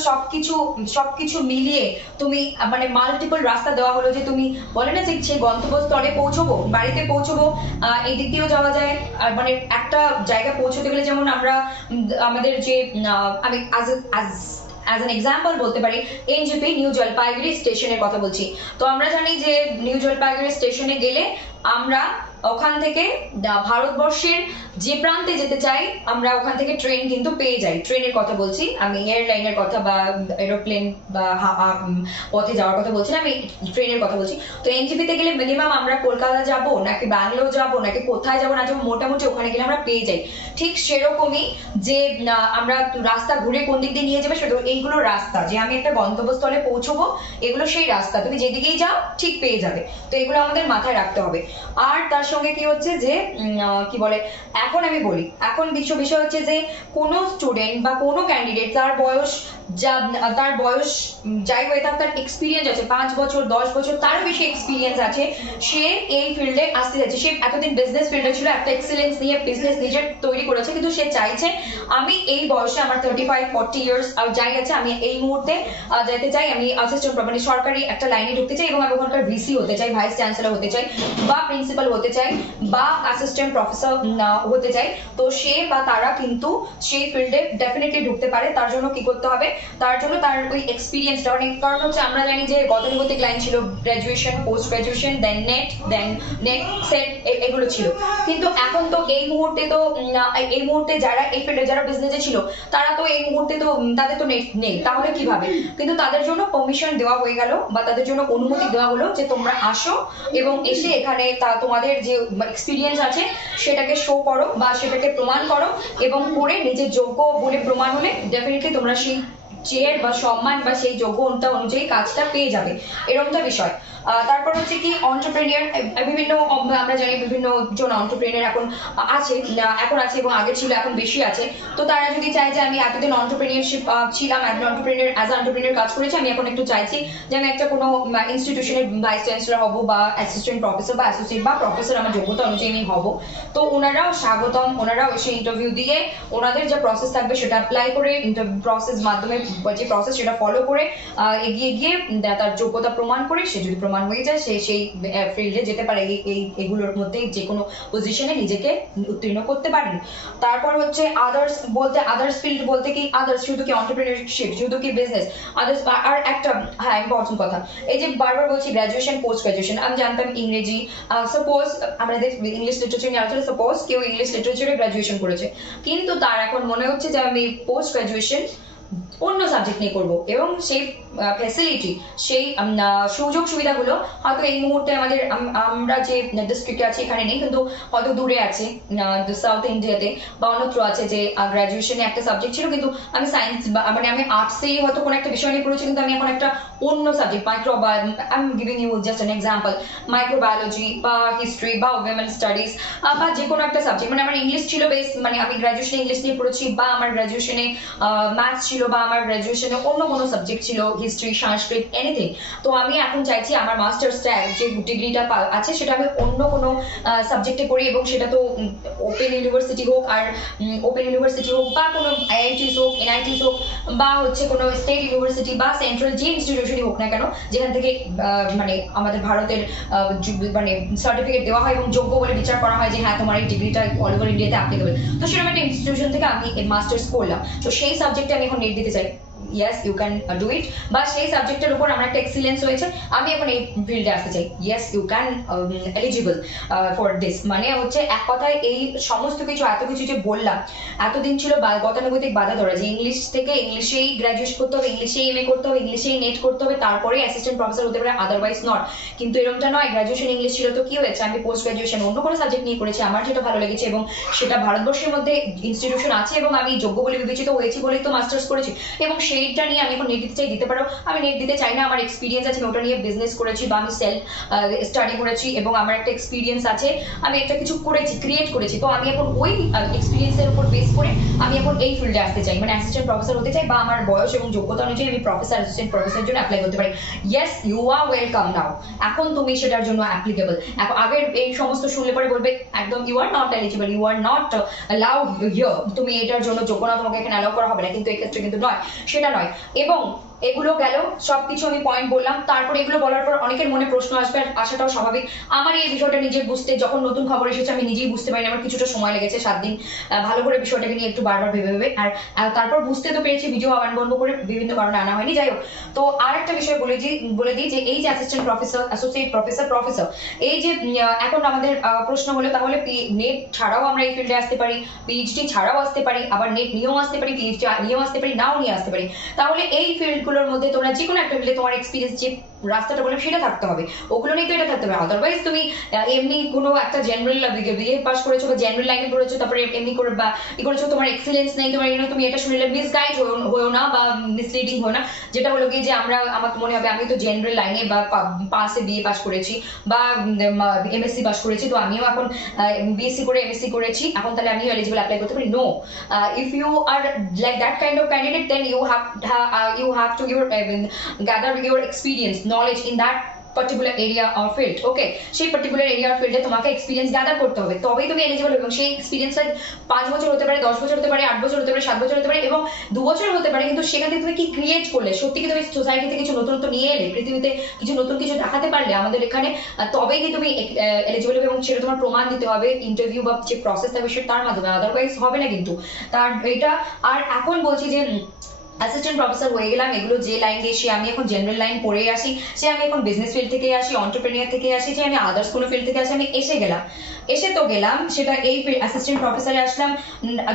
সবকিছু মিলিয়ে তুমি মানে মাল্টিপল রাস্তা দেওয়া হলো, যে তুমি বলে না যে সেই গন্তব্যস্থলে পৌঁছবো, বাড়িতে পৌঁছবো, এই দিক দিয়েও যাওয়া যায়। আর মানে একটা জায়গা পৌঁছতে গেলে যেমন আমরা আমাদের যে আমি as an example বলতে পারি, এনজেপি নিউ জলপাইগুড়ি স্টেশনের কথা বলছি। তো আমরা জানি যে নিউ জলপাইগুড়ি স্টেশনে গেলে আমরা ওখান থেকে ভারতবর্ষের যে প্রান্তে যেতে চাই আমরা ওখান থেকে ট্রেন কিন্তু পেয়ে যাই। ট্রেনের কথা বলছি আমি, এয়ারলাইনের কথা বা এরোপ্লেন বা পথে যাওয়ার কথা বলছি না, আমি ট্রেনের কথা বলছি। তো এনজিপিতে গেলে মিনিমাম আমরা কলকাতা যাব নাকি ব্যাঙ্গালোর যাব নাকি কোথায় যাব না যাবো, মোটামুটি ওখানে গেলে আমরা পেয়ে যাই। ঠিক সেরকমই যে আমরা রাস্তা ঘুরে কোন দিক দিয়ে নিয়ে যাবে সেটা, এইগুলো রাস্তা যে আমি একটা গন্তব্যস্থলে পৌঁছবো, এগুলো সেই রাস্তা, তুমি যেদিকেই যাও ঠিক পেয়ে যাবে। তো এগুলো আমাদের মাথায় রাখতে হবে। আর তার সঙ্গে কি হচ্ছে যে কি বলে, এখন আমি বলি, এখন বিষয় হচ্ছে যে কোনো স্টুডেন্ট বা কোনো ক্যান্ডিডেট তার বয়স যাই হয়ে থাক, তার এক্সপিরিয়েন্স আছে 5 বছর 10 বছর তারও বেশি এক্সপিরিয়েন্স আছে, সে এই ফিল্ডে আসতে যাচ্ছে। সে এতদিন বিজনেস ফিল্ডে ছিল, একটা এক্সেলেন্স নিয়ে বিজনেস নিজের তৈরি করেছে, কিন্তু সে চাইছে আমি এই বয়সে আমার 35-40 ইয়ার্স যাই আছে, আমি এই মুহূর্তে যেতে চাই, আমি অ্যাসিস্ট্যান্ট মানে সরকারি একটা লাইনে ঢুকতে চাই এবং আমি ওখানকার ভিসি হতে চাই, ভাইস চ্যান্সেলর হতে চাই বা প্রিন্সিপাল হতে চাই বা অ্যাসিস্ট্যান্ট প্রফেসর হতে চাই। তো সে বা তারা কিন্তু সেই ফিল্ডে ডেফিনেটলি ঢুকতে পারে। তার জন্য কি করতে হবে, তার জন্য তার ওই এক্সপিরিয়েন্সটা, কারণ হচ্ছে আমরা জানি যে গতানুগতিক লাইন ছিল, গ্রাজুয়েশন, পোস্ট গ্রাজুয়েশন, দেন নেট সেট, এগুলো ছিল। কিন্তু এখন তো এই মুহূর্তে যারা এই ফিল্ডে যারা বিজনেসে ছিল তারা তো এই মুহূর্তে তো তাদের তো নেট নেই, তাহলে কিভাবে? কিন্তু তাদের জন্য পারমিশন দেওয়া হয়ে গেল বা তাদের জন্য অনুমতি দেওয়া হলো যে তোমরা আসো এবং এসে এখানে তোমাদের যে এক্সপিরিয়েন্স আছে সেটাকে শো করো বা সেটাকে প্রমাণ করো, এবং করে নিজের যোগ্য বলে প্রমাণ হলে ডেফিনেটলি তোমরা সেই চেয়ার বা সম্মান বা সেই যোগ্যতা অনুযায়ী কাজটা পেয়ে যাবে, এরকমটা বিষয়। তারপর হচ্ছে কি অন্টারপ্রেনিয়ার, বিভিন্ন আমরা জানি বিভিন্ন জন অন্টারপ্রেনিয়ার এখন আছে এবং আগে ছিল, এখন বেশি আছে। তো তারা যদি চায় যে আমি এতদিন অন্টারপ্রেনিয়ারশিপ ছিলাম, অন্টারপ্রেনিয়ার অ্যাজ অন্টারপ্রেনিয়ার কাজ করেছি, আমি এখন একটু চাইছি যে আমি একটা কোনো ইনস্টিটিউশনের ভাইস চ্যান্সেলর হবো বা অ্যাসিস্ট্যান্ট প্রফেসর বা অ্যাসোসিয়েট বা প্রফেসর আমার যোগ্যতা অনুযায়ী আমি হবো, তো ওনারাও স্বাগতম, ওনারাও এসে ইন্টারভিউ দিয়ে ওনাদের যে প্রসেস থাকবে সেটা অ্যাপ্লাই করে প্রসেস মাধ্যমে যে প্রসেস সেটা ফলো করে এগিয়ে গিয়ে তার যোগ্যতা প্রমাণ করে, সে যদি প্রমাণ হয়ে যায় সে সেই ফিল্ডে যেতে পারে, এগুলোর মধ্যে যে কোনো পজিশনে নিজেকে উত্তীর্ণ করতে পারেন। তারপর হচ্ছে আদার্স ফিল্ড বলতে কি, আদার্স শুধু কি এন্টারপ্রেনিয়রশিপ, শুধু কি বিজনেস, আদার্স আর একটা হ্যাঁ ইম্পর্টেন্ট কথা, এই যে বারবার বলছি গ্রাজুয়েশন পোস্ট গ্রাজুয়েশন, আমি জানতাম ইংরেজি, সাপোজ আমাদের ইংলিশ লিটারেচার নিয়ে আলোচনা, সাপোজ কেউ ইংলিশ লিটারেচারে গ্রাজুয়েশন করেছে কিন্তু তার এখন মনে হচ্ছে যে আমি পোস্ট গ্রাজুয়েশন অন্য সাবজেক্ট নিয়ে করবো, এবং সেই ফ্যাসিলিটি, সেই সুযোগ সুবিধাগুলো হয়তো এই মুহূর্তে আমাদের আমরা যে ডিস্ট্রিক্টে আছি এখানে নেই, কিন্তু হয়তো দূরে আছে, সাউথ ইন্ডিয়াতে বা অন্যত্র আছে, যে গ্রাজুয়েশনে একটা সাবজেক্ট ছিল কিন্তু আমি সায়েন্স মানে আমি আর্টসেই হয়তো কোনো একটা বিষয় নিয়ে পড়েছি, কিন্তু আমি এখন একটা অন্য subject I am giving you just an example, microbiology বা হিস্ট্রি বা উইমেন স্টাডিজ বা যে কোনো একটা সাবজেক্ট, মানে আমার ইংলিশ ছিল বেশ, মানে আমি গ্রাজুয়েশনে ইংলিশ নিয়ে পড়েছি, বা আমার গ্রাজুয়েশনে ম্যাথস ছিল, বা আমার গ্রাজুয়েশনে অন্য কোনো সাবজেক্ট ছিল, হিস্ট্রি, সংস্কৃত, এনিথিং। তো আমি এখন চাইছি আমার মাস্টার্সটা যে ডিগ্রিটা আছে সেটা আমি অন্য কোনো সাবজেক্টে করি, এবং সেটা তো ওপেন ইউনিভার্সিটি হোক, আর ওপেন ইউনিভার্সিটি হোক বা কোনো আইআইটিস হোক, এনআইটিস হোক, বা হচ্ছে কোনো স্টেট ইউনিভার্সিটি বা সেন্ট্রাল যে ইনস্টিটিউশনই হোক না কেন, যেখান থেকে মানে আমাদের ভারতের মানে সার্টিফিকেট দেওয়া হয় এবং যোগ্য বলে বিচার করা হয় যে হ্যাঁ তোমার এই ডিগ্রিটা অল ওভার ইন্ডিয়াতে অ্যাপ্লিকেবল, তো সেরকম একটা ইনস্টিটিউশন থেকে আমি মাস্টার্স করলাম, তো সেই সাবজেক্টে আমি এখন নেট দিতে চাই, yes you can do it, বা সেই সাবজেক্টের উপর আমার একটা এক্সিলেন্স হয়েছে, আমি এখন এই ফিল্ডে আসতে চাই, yes you can eligible for this। মানে হচ্ছে এক কথায় এই সমস্ত কিছু এত কিছু যে বললাম, এতদিন ছিল গতানুগতিক বাধা ধরা, যে ইংলিশ থেকে ইংলিশেই গ্রাজুয়েট করতে হবে, ইংলিশেই এমএ করতে হবে, ইংলিশেই নেট করতে হবে, তারপরে অ্যাসিস্ট্যান্ট প্রফেসর হতে পারে, আদারওয়াইজ নট। কিন্তু এরকমটা নয়, গ্রাজুয়েশন ইংলিশ ছিল তো কি হয়েছে, আমি পোস্ট গ্রাজুয়েশন অন্য কোনো সাবজেক্ট নিয়ে করেছি, আমার যেটা ভালো লেগেছে এবং সেটা ভারতবর্ষের মধ্যে ইনস্টিটিউশন আছে এবং আমি যোগ্য বলে বিবেচিত হয়েছি বলেই তো মাস্টার্স করেছি, এবং সেইটা নিয়ে আমি এখন নেট দিতে চাই, দিতে পারো। আমি নেট দিতে চাই না, আমার এক্সপিরিয়েন্স আছে, ওটা নিয়ে বিজনেস করেছি বা আমি সেলফ স্টাডি করেছি এবং আমার একটা এক্সপিরিয়েন্স আছে, আমি একটা কিছু করেছি, ক্রিয়েট করেছি, তো আমি এখন ওই এক্সপিরিয়েন্সের উপর বেস করে আমি এখন এই ফিল্ডে আসতে চাই, মানে অ্যাসিস্ট্যান্ট প্রফেসর হতে চাই, বা আমার বয়স এবং যোগ্যতা অনুযায়ী আমি প্রফেসর, অ্যাসিস্ট্যান্ট প্রফেসরের জন্য অ্যাপ্লাই করতে পারি। ইয়েস ইউ আর ওয়েলকাম নাও, এখন তুমি সেটার জন্য অ্যাপ্লিকেবল। আগের এই সমস্ত শুনলে পরে বলবে একদম you are not eligible, you are not allowed here, তুমি এটার জন্য যোগ্য না, তোমাকে এখানে অ্যালাউ করা হবে না, কিন্তু এক্ষেত্রে কিন্তু নয়, সেটা নয়। এবং এগুলো গেল সবকিছু আমি পয়েন্ট বললাম, তারপরে এগুলো বলার পর অনেকের মনে প্রশ্ন আসবে, আর আসাটাও স্বাভাবিক। আমার এই বিষয়টা নিজের বুঝতে, যখন নতুন খবর এসেছে আমি নিজেই বুঝতে পারিনি, আমার কিছুটা সময় লেগেছে, 7 দিন ভালো করে বিষয়টাকে নিয়ে একটু বারবার ভেবে ভেবে, আর তারপর বুঝতে তো পেরেছি, ভিডিও আবার বন্ধ করে বিভিন্ন কারণে আনা হয়নি, যাই হোক। তো আর একটা বিষয় বলে দিই যে এই যে অ্যাসিস্ট্যান্ট প্রফেসর, অ্যাসোসিয়েট প্রফেসর, এই যে এখন আমাদের প্রশ্ন হলো তাহলে নেট ছাড়াও আমরা এই ফিল্ডে আসতে পারি, পিএইচডি ছাড়াও আসতে পারি, আবার নেট নিয়েও আসতে পারি, পিএইচডি নিয়েও আসতে পারি, নাও নিয়ে আসতে পারি, তাহলে এই ফিল্ডগুলোর মধ্যে তোমরা যে কোনো একটা ফিল্ডে তোমার এক্সপিরিয়েন্স যে রাস্তাটা বললাম সেটা থাকতে হবে, ওগুলো নিয়ে তো এটা থাকতে হবে, আদারওয়াইজ তুমি এমনি কোনো একটা জেনারেল বিএ পাস করেছো বা জেনারেল লাইনে পড়েছো, তারপরে এমনি করে বা ই করেছো, তোমার এক্সিলেন্স নেই, তোমার তুমি এটা শুনলে মিসগাইড হয়েও না বা মিসলিডিং হয়েও না, যেটা হলো কি যে আমার মনে হবে আমি তো জেনারেল লাইনে বা পাসে বিএ পাস করেছি বা এমএসসি পাস করেছি, তো আমিও এখন বিএসসি করে এমএসসি করেছি, এখন তাহলে আমিও এলিজিবল অ্যাপ্লাই করতে পারি। No, if you are like that kind of candidate, then you have to gather your experience, knowledge in that particular area or field. Okay, সেই পার্টিকুলার এরিয়া অর ফিল্ডে তোমাকে এক্সপিরিয়েন্স গ্যাদার করতে হবে, তবেই তুমি eligible হবে, এবং সেই এক্সপিরিয়েন্সটা 5 বছর হতে পারে, 10 বছর হতে পারে, 8 বছর হতে পারে, 7 বছর হতে পারে, এবং 2 বছর হতে পারে, কিন্তু সেখান থেকে তুমি কি ক্রিয়েট করলে, সত্যি কি তুমি সোসাইটিতে কিছু নতুন নিয়ে এলে, পৃথিবীতে কিছু নতুন কিছু দেখাতে পারলে আমাদের এখানে, তবেই কি তুমি এলিজিবল হবে, এবং সেটা তোমার প্রমাণ দিতে হবে ইন্টারভিউ বা যে প্রসেস থাকবে সেটা তার মাধ্যমে, আদারওয়াইজ হবে না কিন্তু তার এটা। আর এখন বলছি যে অ্যাসিস্ট্যান্ট প্রফেসর হয়ে গেলাম, এগুলো যে লাইন দিয়ে সে আমি এখন জেনারেল লাইন পড়ে আসি, সে আমি এখন বিজনেস ফিল্ড থেকে আসি, এন্টারপ্রেনিয়ার থেকে আসি, যে আমি আদার্স কোনো ফিল্ড থেকে আসি, আমি এসে তো গেলাম, সেটা এই অ্যাসিস্ট্যান্ট প্রফেসরে আসলাম,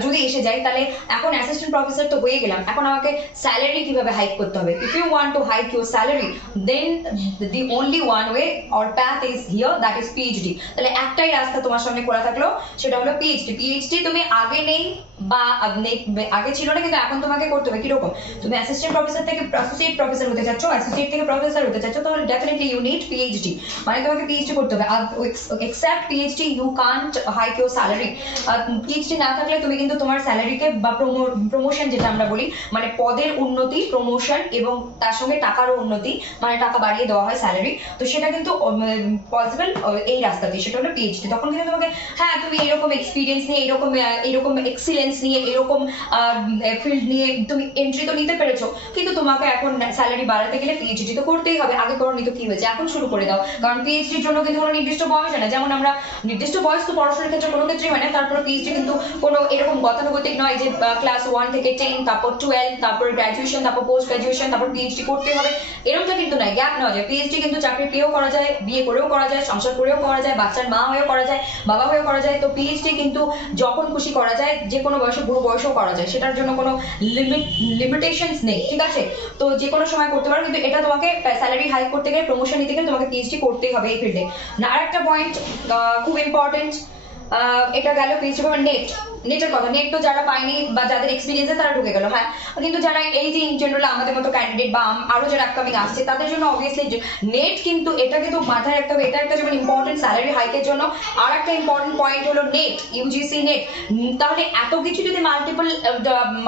যদি এসে যাই তাহলে এখন অ্যাসিস্ট্যান্ট প্রফেসর তো হয়ে গেলাম, এখন আমাকে স্যালারি কিভাবে হাইক করতে হবে। If you want to hike your salary, then the only one way or path is here, that is PhD. তাহলে একটাই রাস্তা তোমার সামনে খোলা থাকলো, সেটা হলো পিএইচডি তুমি আগে নেই বা আগে ছিল না, কিন্তু এখন তোমাকে করতে হবে। কিরকম, তুমি অ্যাসিস্ট্যান্ট প্রফেসর থেকে অ্যাসোসিয়েট প্রফেসর হতে চাচ্ছ, অ্যাসোসিয়েট থেকে প্রফেসর হতে চাচ্ছ, তাহলে ডেফিনেটলি ইউ নিড পিএইচডি, মানে তোমাকে পিএইচডি করতে হবে। Except PhD you can't hike your salary. PhD না থাকলে তুমি কিন্তু তোমার স্যালারিকে বা প্রমোশন যেটা আমরা বলি, মানে পদের উন্নতি, প্রমোশন এবং তার সঙ্গে টাকারও উন্নতি, মানে টাকা বাড়িয়ে দেওয়া হয় স্যালারি, তো সেটা কিন্তু পসিবল এই রাস্তাতে, সেটা হলো পিএইচডি। তখন কিন্তু তোমাকে হ্যাঁ তুমি এরকম এক্সপিরিয়েন্স নিয়ে, এরকম এক্সিলেন্স নিয়ে, এরকম ফিল্ড নিয়ে তুমি এন্ট্রি তো নিতে পেরেছো, কিন্তু তোমাকে এখন স্যালারি বাড়াতে গেলে পিএইচডি তো করতেই হবে। আগে করোনি তো কি হয়েছে, এখন শুরু করে দাও, কারণ পিএইচডির জন্য কিন্তু কোনো নির্দিষ্ট বয়স হয় না, যেমন আমরা নির্দিষ্ট বয়স তো পড়াশোনার ক্ষেত্রে কোনো ক্ষেত্রেই হয় না, তারপরে পিএইচডি কিন্তু কোনো এরকম গতানুগতিক নয় যে ক্লাস 1 থেকে 10, তারপর 12, তারপর গ্রাজুয়েশন, তারপর পোস্ট গ্রাজুয়েশন, তারপর পিএইচডি করতে হবে, এরকমটা কিন্তু নয়, গ্যাপ নেওয়া যায়। পিএইচডি কিন্তু চাকরি পেয়েও করা যায়, বিয়ে করেও করা যায়, সংসার করেও করা যায়, বাচ্চার মা হয়েও করা যায়, বাবা হয়েও করা যায়, তো পিএইচডি কিন্তু যখন খুশি করা যায়, যে কোনো বয়সে, বুড়ো বয়সেও করা যায়, সেটার জন্য কোনো লিমিটেশনস নেই, ঠিক আছে? তো যে কোনো সময় করতে পারো, কিন্তু এটা তোমাকে স্যালারি হাইক করতে গেলে, প্রমোশন নিতে গেলে তোমাকে পিএইচডি করতেই হবে এই ফিল্ডে। আরেকটা পয়েন্ট খুব ইম্পর্টেন্ট, এটা গেল পিএইচডি বা নেটের কথা। নেট তো যারা পায়নি বা যাদের এক্সপিরিয়েন্স তারা ঢুকে গেল, হ্যাঁ, কিন্তু যারা এই যে ইন জেনারেল আমাদের মতো ক্যান্ডিডেট বা আরো যারা আপকামিং আসছে তাদের জন্য অবভিয়াসলি নেট কিন্তু এটাকে তো মাথায় রাখতে হবে। এটা একটা যেমন ইম্পর্টেন্ট স্যালারি হাইকের জন্য, আর একটা ইম্পর্টেন্ট পয়েন্ট হলো নেট, ইউজিসি নেট। তাহলে এত কিছু যদি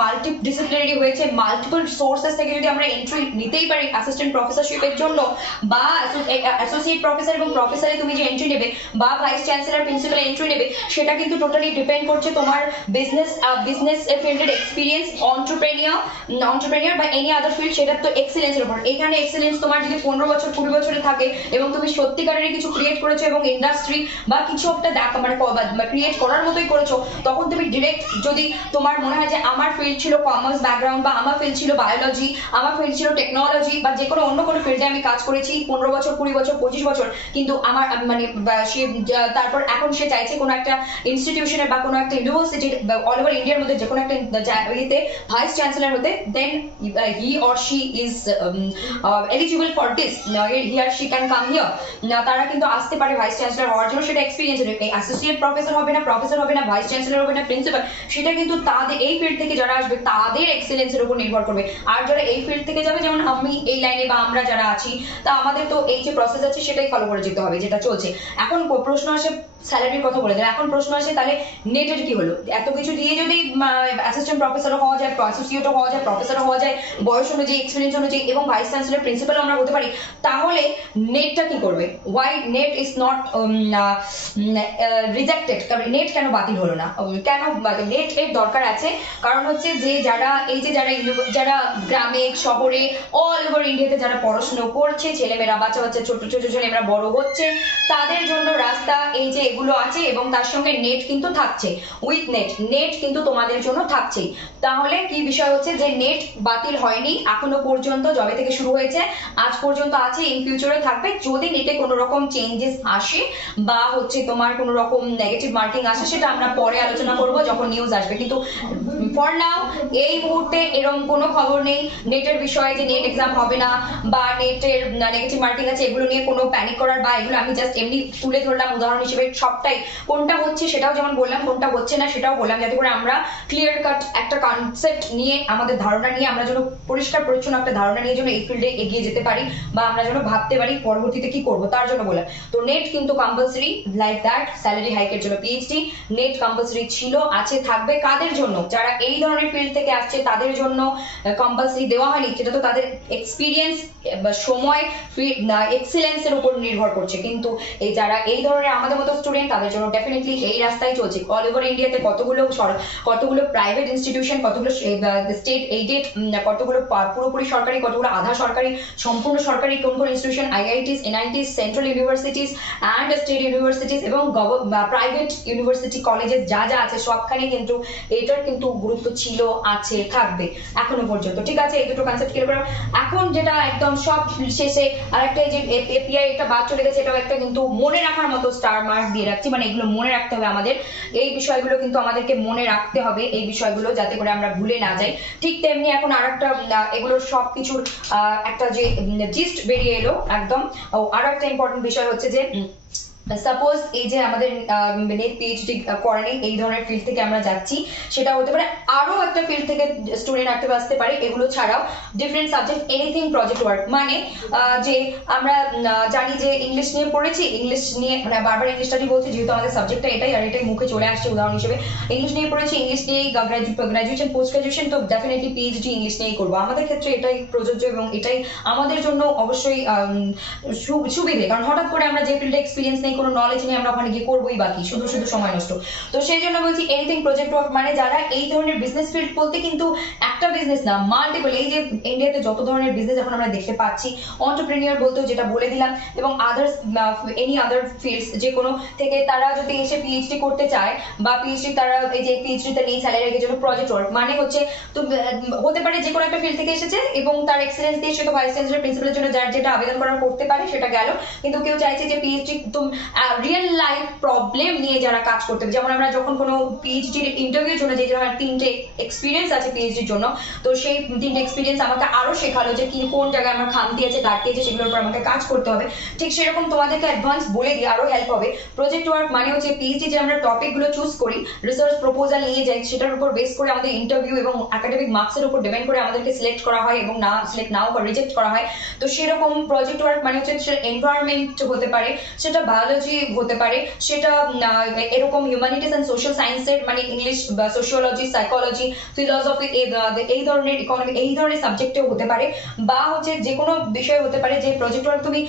মাল্টি ডিসিপ্লিনারি হয়েছে, মাল্টিপল সোর্সেস থেকে যদি আমরা এন্ট্রি নিতেই পারি অ্যাসিস্ট্যান্ট প্রফেসরশিপের জন্য, বা অ্যাসোসিয়েট প্রফেসর এবং প্রফেসরে তুমি যে এন্ট্রি নেবে, বা ভাইস চ্যান্সেলর প্রিন্সিপাল এন্ট্রি নেবে, সেটা কিন্তু টোটালি ডিপেন্ড করছে তোমার বিজনেস ফিল্ডের এক্সপিরিয়েন্স, অন্টারপ্রেনিয়র বা এনি আদার ফিল্ড, সেটা তো এক্সেলেন্সের উপর। এখানে এক্সেলেন্স তোমার যদি 15 বছর 20 বছরে থাকে এবং তুমি সত্যিকারের কিছু ক্রিয়েট করেছো এবং ইন্ডাস্ট্রি বা কিছু একটা ক্রিয়েট করার মতোই করেছো, তখন তুমি ডিরেক্ট, যদি তোমার মনে হয় যে আমার ফিল্ড ছিল কমার্স ব্যাকগ্রাউন্ড, বা আমার ফিল্ড ছিল বায়োলজি, আমার ফিল্ড ছিল টেকনোলজি, বা যে কোনো অন্য কোনো ফিল্ডে আমি কাজ করেছি 15 বছর 20 বছর 25 বছর, কিন্তু আমার তারপর এখন সে চাইছে কোনো একটা ইনস্টিটিউশনের বা কোনো একটা ইউনিভার্সিটির অল ওভার ইন্ডিয়ার মধ্যে যে কোনো একটা ইতে ভাইস চ্যান্সেলর হতে, then he or she is eligible for this, he or she can come here. তারা কিন্তু আসতে পারে ভাইস চ্যান্সেলর হওয়ার জন্য। সেটা এক্সপিরিয়েন্স, অ্যাসোসিয়েট প্রফেসর হবে না, ভাইস চ্যান্সেলর হবে না, প্রিন্সিপাল, সেটা কিন্তু তাদের এই ফিল্ড থেকে যারা আসবে তাদের এক্সেলেন্সের উপর নির্ভর করবে। আর যারা এই ফিল্ড থেকে যাবে, যেমন আমি এই লাইনে বা আমরা যারা আছি, তা আমাদের তো এই যে প্রসেস আছে সেটাই ফলো করে যেতে হবে, যেটা চলছে। এখন প্রশ্ন আসে, স্যালারির কথা বলে দেয়, এখন প্রশ্ন আসে তাহলে নেটের কি হলো? এত কিছু দিয়ে যদি অ্যাসিস্ট্যান্ট প্রফেসরও হওয়া যায়, অ্যাসোসিয়েটও হওয়া যায়, প্রফেসরও হওয়া যায়, বয়স অনুযায়ী, এক্সপিরিয়েন্স অনুযায়ী, এবং ভাইস চ্যান্সেলর প্রিন্সিপাল আমরা হতে পারি, তাহলে নেটটা কি করবে? Why net is not rejected? Net কেন বাতিল হলো না? কেন নেট এর দরকার আছে? কারণ হচ্ছে যে যারা যারা গ্রামে শহরে অল ওভার ইন্ডিয়াতে যারা পড়াশোনা করছে, ছেলেমেয়েরা, বাচ্চা ছোট ছোট ছেলেমেয়েরা বড় হচ্ছে, তাদের জন্য রাস্তা এই যে এগুলো আছে, এবং তার সঙ্গে নেট কিন্তু থাকছে। উইথ নেট কিন্তু তোমাদের জন্য থাকছেই। তাহলে কি বিষয় হচ্ছে যে নেট বাতিল হয়নি এখনো পর্যন্ত, যবে থেকে শুরু হয়েছে আজ পর্যন্ত আছে, ইন ফিউচারে থাকবে। যদি নেটে কোনো রকম চেঞ্জেস আসে বা হচ্ছে তোমার কোনো রকম নেগেটিভ মার্কিং আসে, সেটা আমরা পরে আলোচনা করব যখন নিউজ আসবে। কিন্তু ফর নাও এই মুহূর্তে এরকম কোনো খবর নেই নেটের বিষয়ে যে নেট এক্সাম হবে না বা নেটের নেগেটিভ মার্কিং আছে, এগুলো নিয়ে কোনো প্যানিক করার, বা এগুলো আমি জাস্ট এমনি তুলে ধরলাম উদাহরণ হিসেবে। সবটাই কোনটা হচ্ছে সেটাও যেমন বললাম, কোনটা হচ্ছে না সেটাও বললাম, যাতে করে আমরা ক্লিয়ার কাট একটা কনসেপ্ট নিয়ে, আমাদের ধারণা নিয়ে, আমরা যেন পরিষ্কার পরিচ্ছন্ন একটা ধারণা নিয়ে যেন এই ফিল্ডে এগিয়ে যেতে পারি, বা আমরা যেন ভাবতে পারি পরবর্তীতে কি করবো, তার জন্য বললাম। তো নেট কিন্তু কম্পালসারি, লাইক দ্যাট স্যালারি হাইকের জন্য পিএইচডি নেট কম্পালসারি ছিল, আছে, থাকবে। কাদের জন্য? যারা এই ধরনের ফিল্ড থেকে আসছে তাদের জন্য কম্পালসারি দেওয়া হয়নি, সেটা তো তাদের এক্সপিরিয়েন্স, সময়, এক্সিলেন্সের উপর নির্ভর করছে। কিন্তু এই যারা এই ধরনের আমাদের মতো স্টুডেন্ট, তাদের জন্য ডেফিনেটলি এই রাস্তায় চলছে। অল ওভার ইন্ডিয়াতে কতগুলো প্রাইভেট ইনস্টিটিউশন, কতগুলো স্টেট এইডেড, কতগুলো পুরোপুরি সরকারি, কতগুলো আধা সরকারি, সম্পূর্ণ সরকারি কোন কোন institution, IITs, NITs, central universities and state universities এবং প্রাইভেট ইউনিভার্সিটি কলেজেস যা যা আছে, সবখানে কিন্তু এটার কিন্তু গুরুত্ব ছিল, আছে, থাকবে এখনো পর্যন্ত। ঠিক আছে, এই দুটো কনসেপ্ট ক্লিয়ার করো। এখন যেটা একদম সব শেষে আরেকটা, এই যে এপিআই একটা বাদ চলে গেছে, এটাও একটা কিন্তু মনে রাখার মতো স্টার মার্ক দিয়ে রাখছি, মানে এগুলো মনে রাখতে হবে আমাদের। এই বিষয়গুলো কিন্তু আমাদেরকে মনে রাখতে হবে, এই বিষয়গুলো যাতে করে আমরা ভুলে না যাই। ঠিক তেমনি এখন আরেকটা, এগুলো সবকিছুর একটা যে জিস্ট বেরিয়ে এলো একদম। আর একটা ইম্পর্টেন্ট বিষয় হচ্ছে যে সাপোজ এই যে আমাদের নেট পিএইচডি করেনি, এই ধরনের ফিল্ড থেকে আমরা যাচ্ছি, সেটা হতে পারে আরো একটা ফিল্ড থেকে স্টুডেন্ট আসতে পারে, এগুলো ছাড়াও different subject, anything project work. মানে যে আমরা জানি যে ইংলিশ নিয়ে পড়েছি, ইংলিশ নিয়ে, মানে বারবার ইংলিশটাই বলছি যেহেতু আমাদের সাবজেক্টটা এটাই, আর এটাই মুখে চলে আসছে উদাহরণ হিসেবে। ইংলিশ নিয়ে পড়েছি, ইংলিশ নিয়েই গ্রাজুয়েশন, পোস্ট গ্রাজুয়েশন, তো ডেফিনেটলি পিএইচডি ইংলিশ নিয়েই করবো। আমাদের ক্ষেত্রে এটাই প্রযোজ্য এবং এটাই আমাদের জন্য অবশ্যই সুবিধে, কারণ হঠাৎ করে আমরা যে ফিল্ডে এক্সপিরিয়েন্স নেই, কোনো নলেজ নেই, আমরা ওখানে গিয়ে করবোই বাকি, শুধু সময় নষ্ট। তো সেই জন্য বলছি এনিথিং প্রজেক্ট ওয়ার্ক, মানে যারা এই ধরনের বিজনেস ফিল্ড, বলতে কিন্তু একটা বিজনেস না, মাল্টিপল, এই যে ইন্ডিয়াতে যত ধরনের বিজনেস এখন আমরা দেখতে পাচ্ছি, এন্টারপ্রেনিউর বলতেও যেটা বলে দিলাম, এবং আদার্স এনি আদার ফিল্ডস যে কোনো থেকে তারা যদি এসে পিএইচডি করতে চায়, বা পিএইচডি তারা এই যে পিএইচডিতে নেই স্যালারি এর জন্য প্রজেক্ট ওয়ার্ক, মানে হচ্ছে তো হতে পারে যে কোনো একটা ফিল্ড থেকে এসেছে এবং তার এক্সেলেন্স দিয়ে সে তো ভাইস চ্যান্সেলর প্রিন্সিপালের জন্য যার যেটা আবেদন করার করতে পারে সেটা গেল। কিন্তু কেউ চাইছে যে পিএইচডি রিয়েল লাইফ প্রবলেম নিয়ে যারা কাজ করতে হবে, যেমন আমরা যখন কোনো পিএইচডির ইন্টারভিউর জন্য যে ধরনের 3টে এক্সপিরিয়েন্স আছে পিএইচডির জন্য, তো সেই 3টে এক্সপিরিয়েন্স আমাকে আরো শেখালো যে কি কোন জায়গায় আমার খামতি আছে ঘাটতি আছে সেগুলোর উপর আমাকে কাজ করতে হবে। ঠিক সেরকম তোমাদেরকে অ্যাডভান্স বলে দিয়ে আরো হেল্প হবে। প্রজেক্ট ওয়ার্ক মানে হচ্ছে পিএইচডি যে আমরা টপিক গুলো চুজ করি, রিসার্চ প্রপোজাল নিয়ে যাই, সেটার উপর বেস করে আমাদের ইন্টারভিউ এবং একাডেমিক মার্কসের উপর ডিপেন্ড করে আমাদেরকে সিলেক্ট করা হয় এবং না সিলেক্ট নাও বা রিজেক্ট করা হয়। তো সেরকম প্রজেক্ট ওয়ার্ক মানে হচ্ছে সেটা এনভায়রনমেন্ট হতে পারে, সেটা বায়োলজি হতে পারে, সেটা এরকম হিউম্যানিটিস এন্ড সোশ্যাল সায়েন্সের মানে ইংলিশ বা সোশিওলজি, সাইকোলজি, ফিলসফি, এই ধরনের ইকোনমি, এই ধরনের সাবজেক্টেও হতে পারে, বা হচ্ছে যে কোনো বিষয় হতে পারে যে প্রজেক্ট ওয়ার্ক তুমি